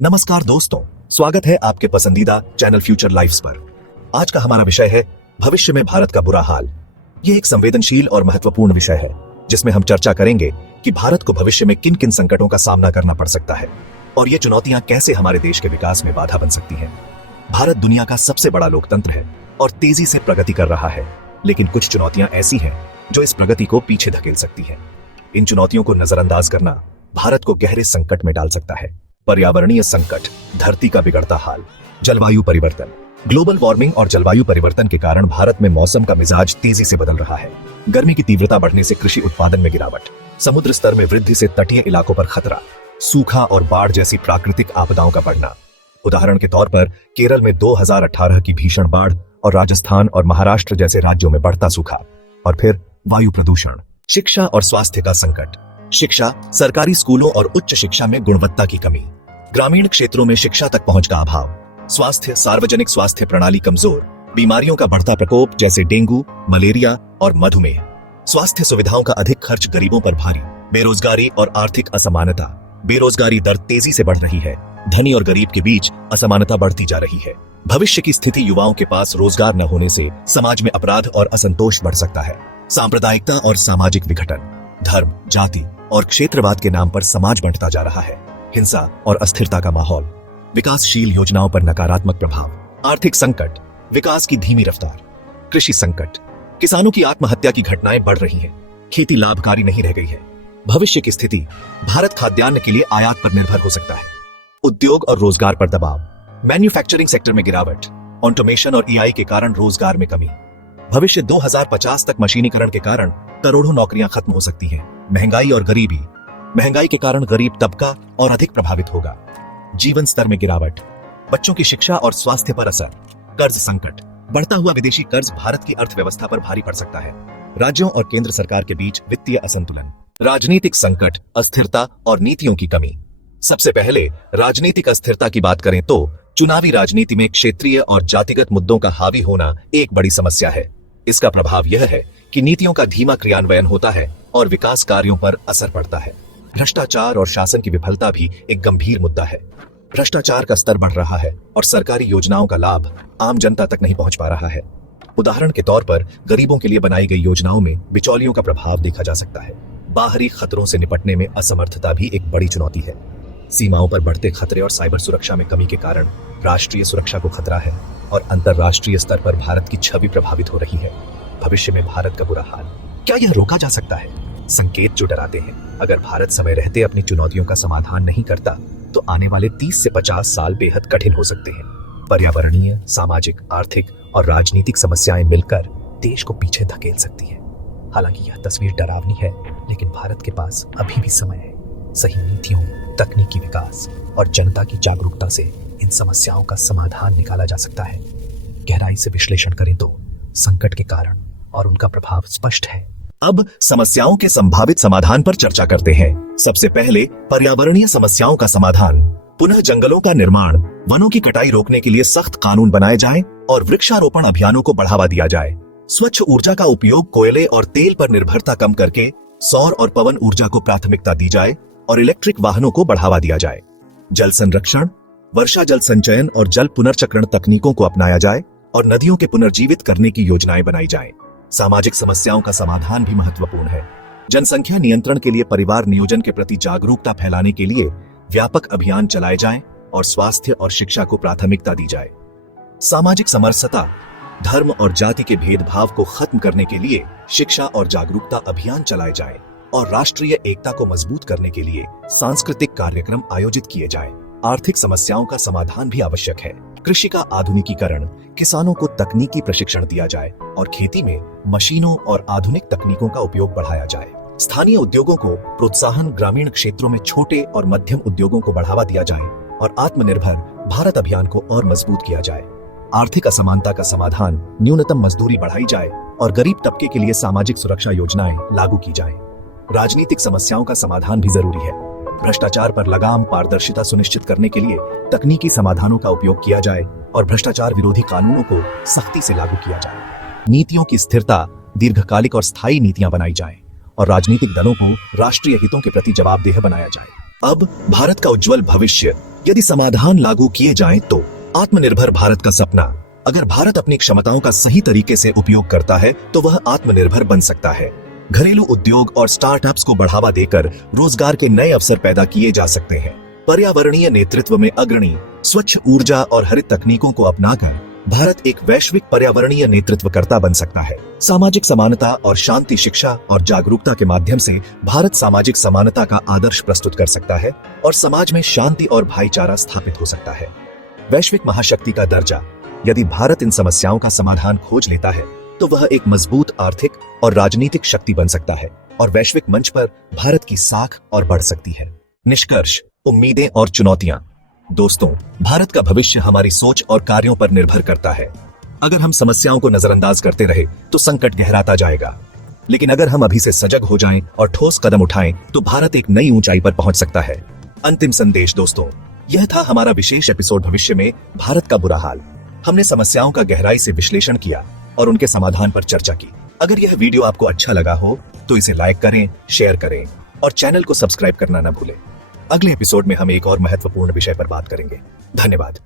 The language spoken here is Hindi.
नमस्कार दोस्तों, स्वागत है आपके पसंदीदा चैनल फ्यूचर लाइफ्स पर। आज का हमारा विषय है भविष्य में भारत का बुरा हाल। ये एक संवेदनशील और महत्वपूर्ण विषय है जिसमें हम चर्चा करेंगे कि भारत को भविष्य में किन किन संकटों का सामना करना पड़ सकता है और ये चुनौतियां कैसे हमारे देश के विकास में बाधा बन सकती हैं। भारत दुनिया का सबसे बड़ा लोकतंत्र है और तेजी से प्रगति कर रहा है, लेकिन कुछ चुनौतियां ऐसी हैं जो इस प्रगति को पीछे धकेल सकती हैं। इन चुनौतियों को नजरअंदाज करना भारत को गहरे संकट में डाल सकता है। पर्यावरणीय संकट, धरती का बिगड़ता हाल, जलवायु परिवर्तन। ग्लोबल वार्मिंग और जलवायु परिवर्तन के कारण भारत में मौसम का मिजाज तेजी से बदल रहा है। गर्मी की तीव्रता बढ़ने से कृषि उत्पादन में गिरावट, समुद्र स्तर में वृद्धि से तटीय इलाकों पर खतरा, सूखा और बाढ़ जैसी प्राकृतिक आपदाओं का बढ़ना। उदाहरण के तौर पर केरल में 2018 की भीषण बाढ़ और राजस्थान और महाराष्ट्र जैसे राज्यों में बढ़ता सूखा। और फिर वायु प्रदूषण। शिक्षा और स्वास्थ्य का संकट। शिक्षा, सरकारी स्कूलों और उच्च शिक्षा में गुणवत्ता की कमी, ग्रामीण क्षेत्रों में शिक्षा तक पहुंच का अभाव। स्वास्थ्य, सार्वजनिक स्वास्थ्य प्रणाली कमजोर, बीमारियों का बढ़ता प्रकोप जैसे डेंगू, मलेरिया और मधुमेह। स्वास्थ्य सुविधाओं का अधिक खर्च गरीबों पर भारी। बेरोजगारी और आर्थिक असमानता। बेरोजगारी दर तेजी से बढ़ रही है, धनी और गरीब के बीच असमानता बढ़ती जा रही है। भविष्य की स्थिति, युवाओं के पास रोजगार न होने से समाज में अपराध और असंतोष बढ़ सकता है। सांप्रदायिकता और सामाजिक विघटन। धर्म, जाति और क्षेत्रवाद के नाम पर समाज बंटता जा रहा है। हिंसा और अस्थिरता का माहौल। विकासशील योजनाओं पर नकारात्मक प्रभाव। आर्थिक संकट, विकास की धीमी रफ्तार। कृषि संकट, किसानों की आत्महत्या की घटनाएं बढ़ रही हैं, खेती लाभकारी नहीं रह गई है। भविष्य की स्थिति, भारत खाद्यान्न के लिए आयात पर निर्भर हो सकता है। उद्योग और रोजगार पर दबाव। मैन्युफैक्चरिंग सेक्टर में गिरावट, ऑटोमेशन और एआई के कारण रोजगार में कमी। भविष्य 2050 तक मशीनीकरण के कारण करोड़ों नौकरियां खत्म हो सकती हैं। महंगाई और गरीबी। महंगाई के कारण गरीब तबका और अधिक प्रभावित होगा। जीवन स्तर में गिरावट, बच्चों की शिक्षा और स्वास्थ्य पर असर। कर्ज संकट, बढ़ता हुआ विदेशी कर्ज भारत की अर्थव्यवस्था पर भारी पड़ सकता है। राज्यों और केंद्र सरकार के बीच वित्तीय असंतुलन। राजनीतिक संकट, अस्थिरता और नीतियों की कमी। सबसे पहले राजनीतिक अस्थिरता की बात करें तो चुनावी राजनीति में क्षेत्रीय और जातिगत मुद्दों का हावी होना एक बड़ी समस्या है। इसका प्रभाव यह है कि नीतियों का धीमा क्रियान्वयन होता है और विकास कार्यों पर असर पड़ता है। भ्रष्टाचार और शासन की विफलता भी एक गंभीर मुद्दा है। भ्रष्टाचार का स्तर बढ़ रहा है और सरकारी योजनाओं का लाभ आम जनता तक नहीं पहुंच पा रहा है। उदाहरण के तौर पर गरीबों के लिए बनाई गई योजनाओं में बिचौलियों का प्रभाव देखा जा सकता है। बाहरी खतरों से निपटने में असमर्थता भी एक बड़ी चुनौती है। सीमाओं पर बढ़ते खतरे और साइबर सुरक्षा में कमी के कारण राष्ट्रीय सुरक्षा को खतरा है और अंतर्राष्ट्रीय स्तर पर भारत की छवि प्रभावित हो रही है। भविष्य में भारत का बुरा हाल, क्या यह रोका जा सकता है? संकेत जो डराते हैं। अगर भारत समय रहते अपनी चुनौतियों का समाधान नहीं करता तो आने वाले 30 से 50 साल बेहद कठिन हो सकते हैं। पर्यावरणीय, सामाजिक, आर्थिक और राजनीतिक समस्याएं मिलकर देश को पीछे धकेल सकती है। हालांकि यह तस्वीर डरावनी है, लेकिन भारत के पास अभी भी समय है। सही नीतियों, तकनीकी विकास और जनता की जागरूकता से इन समस्याओं का समाधान निकाला जा सकता है। गहराई से विश्लेषण करें तो संकट के कारण और उनका प्रभाव स्पष्ट है। अब समस्याओं के संभावित समाधान पर चर्चा करते हैं। सबसे पहले पर्यावरणीय समस्याओं का समाधान। पुनः जंगलों का निर्माण, वनों की कटाई रोकने के लिए सख्त कानून बनाए जाएं और वृक्षारोपण अभियानों को बढ़ावा दिया जाए। स्वच्छ ऊर्जा का उपयोग, कोयले और तेल पर निर्भरता कम करके सौर और पवन ऊर्जा को प्राथमिकता दी जाए और इलेक्ट्रिक वाहनों को बढ़ावा दिया जाए। जल संरक्षण, वर्षा जल संचयन और जल पुनर्चक्रण तकनीकों को अपनाया जाए और नदियों के पुनर्जीवित करने की योजनाएं बनाई जाएं। सामाजिक समस्याओं का समाधान भी महत्वपूर्ण है। जनसंख्या नियंत्रण के लिए परिवार नियोजन के प्रति जागरूकता फैलाने के लिए व्यापक अभियान चलाए जाएं और स्वास्थ्य और शिक्षा को प्राथमिकता दी जाए। सामाजिक समरसता, धर्म और जाति के भेदभाव को खत्म करने के लिए शिक्षा और जागरूकता अभियान चलाए जाएं और राष्ट्रीय एकता को मजबूत करने के लिए सांस्कृतिक कार्यक्रम आयोजित किए जाएं। आर्थिक समस्याओं का समाधान भी आवश्यक है। कृषि का आधुनिकीकरण, किसानों को तकनीकी प्रशिक्षण दिया जाए और खेती में मशीनों और आधुनिक तकनीकों का उपयोग बढ़ाया जाए। स्थानीय उद्योगों को प्रोत्साहन, ग्रामीण क्षेत्रों में छोटे और मध्यम उद्योगों को बढ़ावा दिया जाए और आत्मनिर्भर भारत अभियान को और मजबूत किया जाए। आर्थिक असमानता का समाधान, न्यूनतम मजदूरी बढ़ाई जाए और गरीब तबके के लिए सामाजिक सुरक्षा योजनाएं लागू की जाए। राजनीतिक समस्याओं का समाधान भी जरूरी है। भ्रष्टाचार पर लगाम, पारदर्शिता सुनिश्चित करने के लिए तकनीकी समाधानों का उपयोग किया जाए और भ्रष्टाचार विरोधी कानूनों को सख्ती से लागू किया जाए। नीतियों की स्थिरता, दीर्घकालिक और स्थायी नीतियां बनाई जाएं और राजनीतिक दलों को राष्ट्रीय हितों के प्रति जवाबदेह बनाया जाए। अब भारत का उज्जवल भविष्य यदि समाधान लागू किए जाएं तो आत्मनिर्भर भारत का सपना, अगर भारत अपनी क्षमताओं का सही तरीके से उपयोग करता है तो वह आत्मनिर्भर बन सकता है। घरेलू उद्योग और स्टार्टअप्स को बढ़ावा देकर रोजगार के नए अवसर पैदा किए जा सकते हैं। पर्यावरणीय नेतृत्व में अग्रणी, स्वच्छ ऊर्जा और हरित तकनीकों को अपनाकर भारत एक वैश्विक पर्यावरणीय नेतृत्वकर्ता बन सकता है। सामाजिक समानता और शांति, शिक्षा और जागरूकता के माध्यम से भारत सामाजिक समानता का आदर्श प्रस्तुत कर सकता है और समाज में शांति और भाईचारा स्थापित हो सकता है। वैश्विक महाशक्ति का दर्जा, यदि भारत इन समस्याओं का समाधान खोज लेता है तो वह एक मजबूत आर्थिक और राजनीतिक शक्ति बन सकता है और वैश्विक मंच पर भारत की साख और बढ़ सकती है। निष्कर्ष, उम्मीदें और चुनौतियां। दोस्तों, भारत का भविष्य हमारी सोच और कार्यों पर निर्भर करता है। अगर हम समस्याओं को नजरअंदाज करते रहे तो संकट गहराता जाएगा, लेकिन अगर हम अभी से सजग हो जाएं और ठोस कदम उठाएं तो भारत एक नई ऊंचाई पर पहुंच सकता है। अंतिम संदेश दोस्तों, यह था हमारा विशेष एपिसोड भविष्य में भारत का बुरा हाल। हमने समस्याओं का गहराई से विश्लेषण किया और उनके समाधान पर चर्चा की। अगर यह वीडियो आपको अच्छा लगा हो तो इसे लाइक करें, शेयर करें और चैनल को सब्सक्राइब करना न भूलें। अगले एपिसोड में हम एक और महत्वपूर्ण विषय पर बात करेंगे। धन्यवाद।